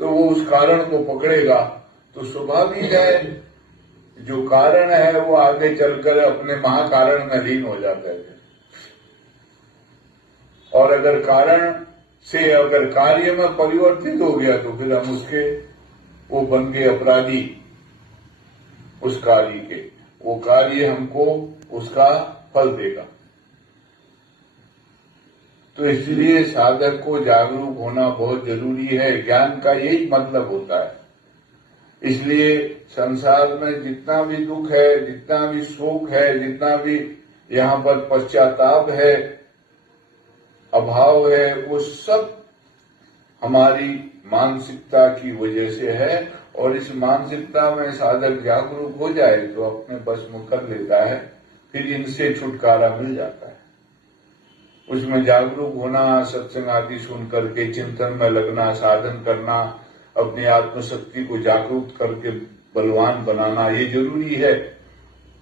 तो वो उस कारण को पकड़ेगा। तो स्वाभाविक है जो कारण है वो आगे चलकर अपने महाकारण में लीन हो जाता है। और अगर कारण से अगर कार्य में परिवर्तित हो गया तो फिर हम उसके वो बन गए अपराधी उस कार्य के। वो कार्य हमको उसका फल देगा। तो इसलिए साधक को जागरूक होना बहुत जरूरी है। ज्ञान का यही मतलब होता है। इसलिए संसार में जितना भी दुख है, जितना भी शोक है, जितना भी यहाँ पर पश्चाताप है, अभाव है, वो सब हमारी मानसिकता की वजह से है। और इस मानसिकता में साधक जागरूक हो जाए तो अपने बस में कर लेता है, फिर इनसे छुटकारा मिल जाता है। उसमें जागरूक होना, सत्संग आदि सुन करके चिंतन में लगना, साधन करना, अपनी आत्मशक्ति को जागरूक करके बलवान बनाना, ये जरूरी है।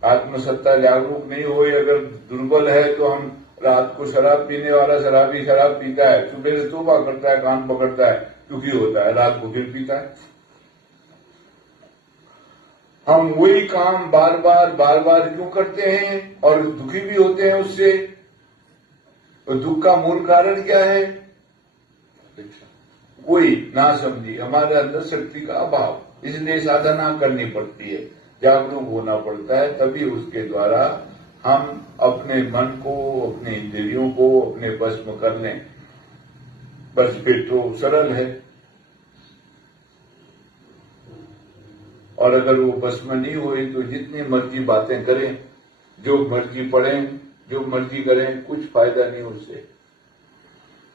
आत्मसत्ता जागरूक नहीं हो, अगर दुर्बल है तो हम रात को शराब पीने वाला शराबी शराब पीता है, सुबह तौबा करता है, कान पकड़ता है, दुखी होता है, रात को फिर पीता है। हम वही काम बार बार क्यों करते हैं और दुखी भी होते हैं उससे? तो दुख का मूल कारण क्या है? कोई ना समझी, हमारे अंदर शक्ति का अभाव। इसलिए साधना करनी पड़ती है, जागरूक होना पड़ता है, तभी उसके द्वारा हम अपने मन को, अपने इंद्रियों को अपने बस में कर लें। बस फिर तो सरल है। और अगर वो बस में नहीं हुई तो जितनी मर्जी बातें करें, जो मर्जी पढ़ें, जो मर्जी करें, कुछ फायदा नहीं उससे।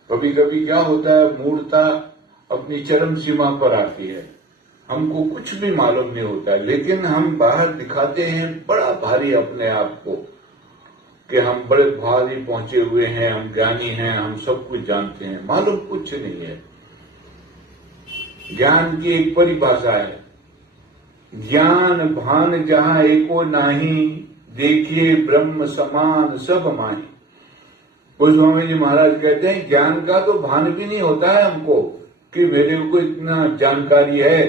कभी कभी क्या होता है, मूर्खता अपनी चरम सीमा पर आती है, हमको कुछ भी मालूम नहीं होता है, लेकिन हम बाहर दिखाते हैं बड़ा भारी अपने आप को कि हम बड़े भारी पहुंचे हुए हैं, हम ज्ञानी हैं, हम सब कुछ जानते हैं। मालूम कुछ नहीं है। ज्ञान की एक परिभाषा है, ज्ञान भान जहां एको नाही, देखिए ब्रह्म समान सब माही। गोस्वामी जी महाराज कहते हैं ज्ञान का तो भान भी नहीं होता है हमको कि मेरे को इतना जानकारी है।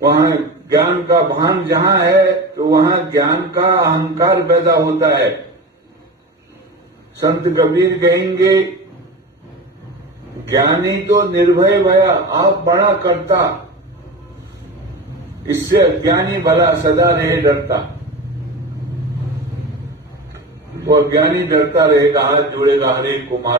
वहां ज्ञान का भान जहां है तो वहां ज्ञान का अहंकार पैदा होता है। संत कबीर कहेंगे ज्ञानी तो निर्भय भया आप बड़ा करता, इससे अज्ञानी भला सदा रहे डरता। वो अज्ञानी डरता रहेगा, हाथ जोड़ेगा हरे कुमार।